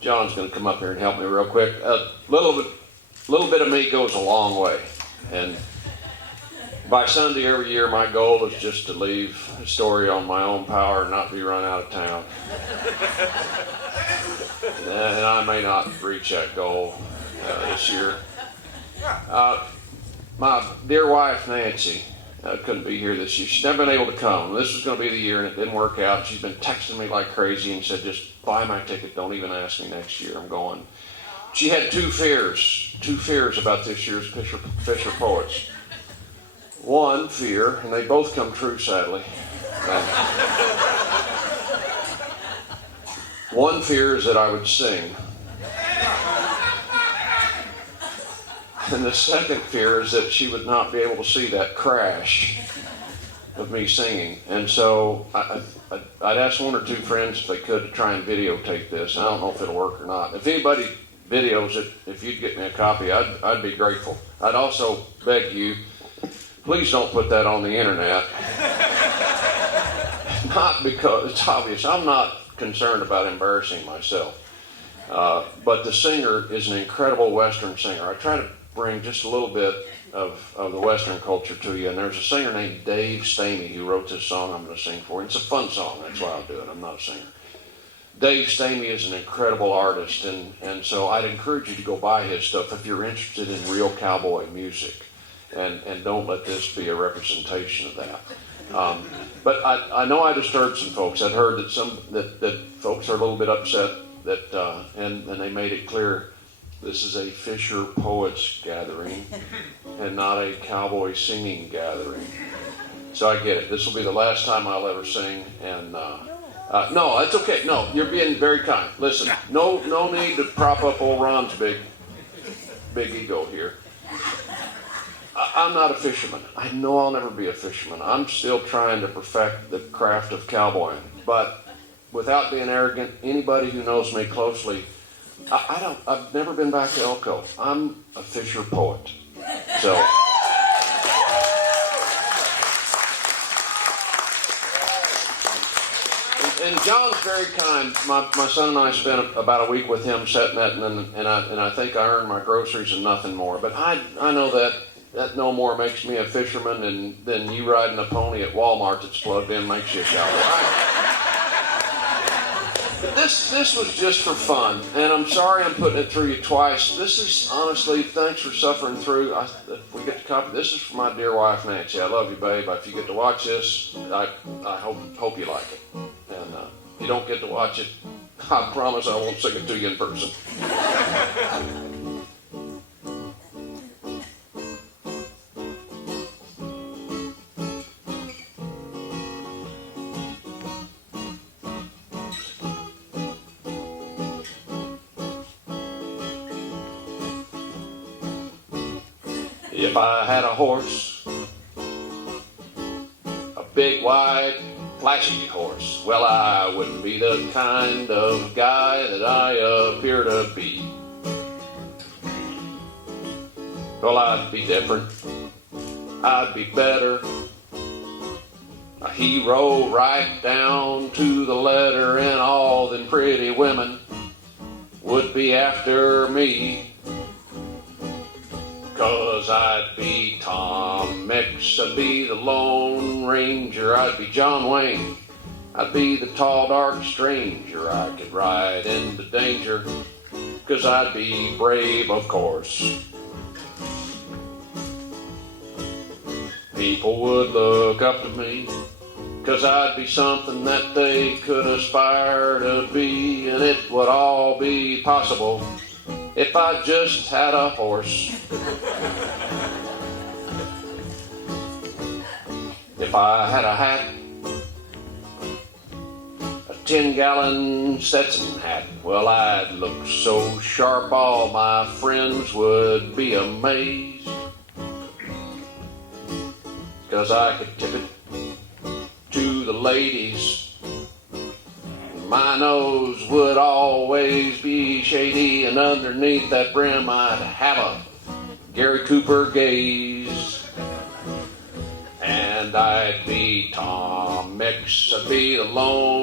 John's going to come up here and help me real quick. A little bit of me goes a long way, and by Sunday every year, my goal is just to leave Astoria on my own power and not be run out of town. And I may not reach that goal this year. My dear wife, Nancy, couldn't be here this year. She's never been able to come. This was going to be the year, and it didn't work out. She's been texting me like crazy and said, just buy my ticket. Don't even ask me next year. I'm going. She had two fears about this year's Fisher Poets. One fear, and they both come true, sadly. One fear is that I would sing. And the second fear is that she would not be able to see that crash of me singing. And so I'd ask one or two friends if they could to try and videotape this. I don't know if it'll work or not. If anybody videos it, if you'd get me a copy, I'd be grateful. I'd also beg you, please don't put that on the internet. Not because, it's obvious, I'm not concerned about embarrassing myself. But the singer is an incredible Western singer. I try to bring just a little bit of the Western culture to you. And there's a singer named Dave Stamey who wrote this song I'm going to sing for you. It's a fun song, that's why I'll do it. I'm not a singer. Dave Stamey is an incredible artist, and so I'd encourage you to go buy his stuff if you're interested in real cowboy music. And don't let this be a representation of that. But I know I disturbed some folks. I'd heard that folks are a little bit upset that and they made it clear this is a Fisher Poets gathering and not a cowboy singing gathering. So I get it. This will be the last time I'll ever sing. And no, that's okay. No, you're being very kind. Listen, no need to prop up old Ron's big ego here. I'm not a fisherman. I know I'll never be a fisherman. I'm still trying to perfect the craft of cowboying. But without being arrogant, anybody who knows me closely, I've never been back to Elko. I'm a Fisher poet. So. And John's very kind. My son and I spent about a week with him setting that, and I think I earned my groceries and nothing more. But I know that no more makes me a fisherman than you riding a pony at Walmart that's plugged in makes you a cowboy. This was just for fun, and I'm sorry I'm putting it through you twice. This is honestly, thanks for suffering through. If we get to copy, this is for my dear wife Nancy. I love you, babe. If you get to watch this, I hope you like it. And if you don't get to watch it, I promise I won't sing it to you in person. If I had a horse, a big, wide, flashy horse, well, I wouldn't be the kind of guy that I appear to be. Well, I'd be different. I'd be better. A hero right down to the letter, and all them pretty women would be after me. 'Cause I'd be Tom Mix, I'd be the Lone Ranger, I'd be John Wayne, I'd be the tall dark stranger, I could ride into danger, 'cause I'd be brave, of course. People would look up to me, 'cause I'd be something that they could aspire to be, and it would all be possible if I just had a horse. If I had a hat, a 10-gallon Stetson hat, well, I'd look so sharp all my friends would be amazed. 'Cause I could tip it to the ladies. My nose would always be shady, and underneath that brim I'd have a Gary Cooper gaze. And I'd be Tom Mix, I'd be the lone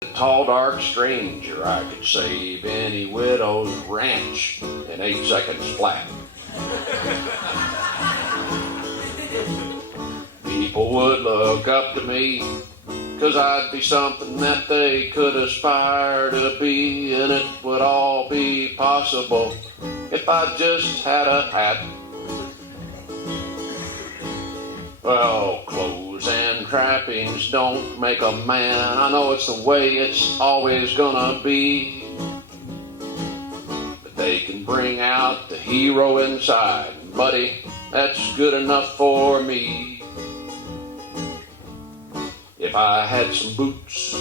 Tall, dark stranger, I could save any widow's ranch in 8 seconds flat. People would look up to me, 'cause I'd be something that they could aspire to be, and it would all be possible if I just had a hat. Well, clothes and trappings don't make a man. I know it's the way it's always gonna be, but they can bring out the hero inside. Buddy, that's good enough for me. If I had some boots,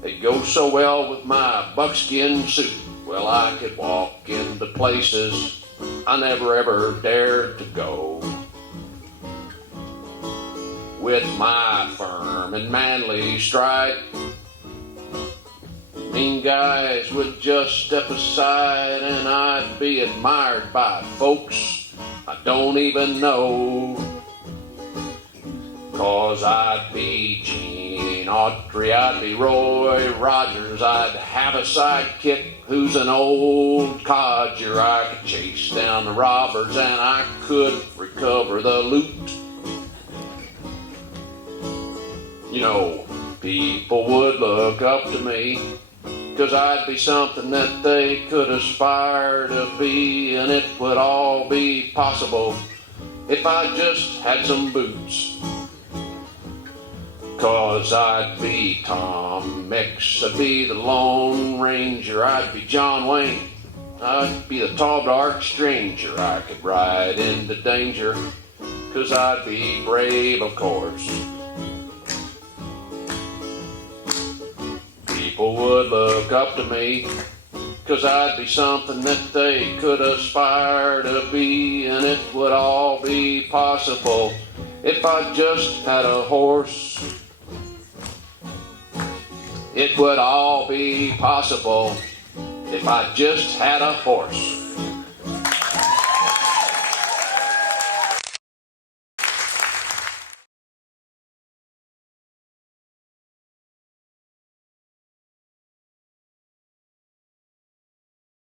they'd go so well with my buckskin suit. Well, I could walk into places I never ever dared to go. With my firm and manly stride, mean guys would just step aside, and I'd be admired by folks I don't even know. 'Cause I'd be Gene Autry, I'd be Roy Rogers, I'd have a sidekick who's an old codger. I could chase down the robbers and I could recover the loot. You know, people would look up to me, 'cause I'd be something that they could aspire to be, and it would all be possible if I just had some boots. 'Cause I'd be Tom Mix, I'd be the Lone Ranger, I'd be John Wayne, I'd be the tall dark stranger. I could ride into danger, 'cause I'd be brave, of course. People would look up to me, 'cause I'd be something that they could aspire to be, and it would all be possible if I just had a horse. It would all be possible if I just had a horse.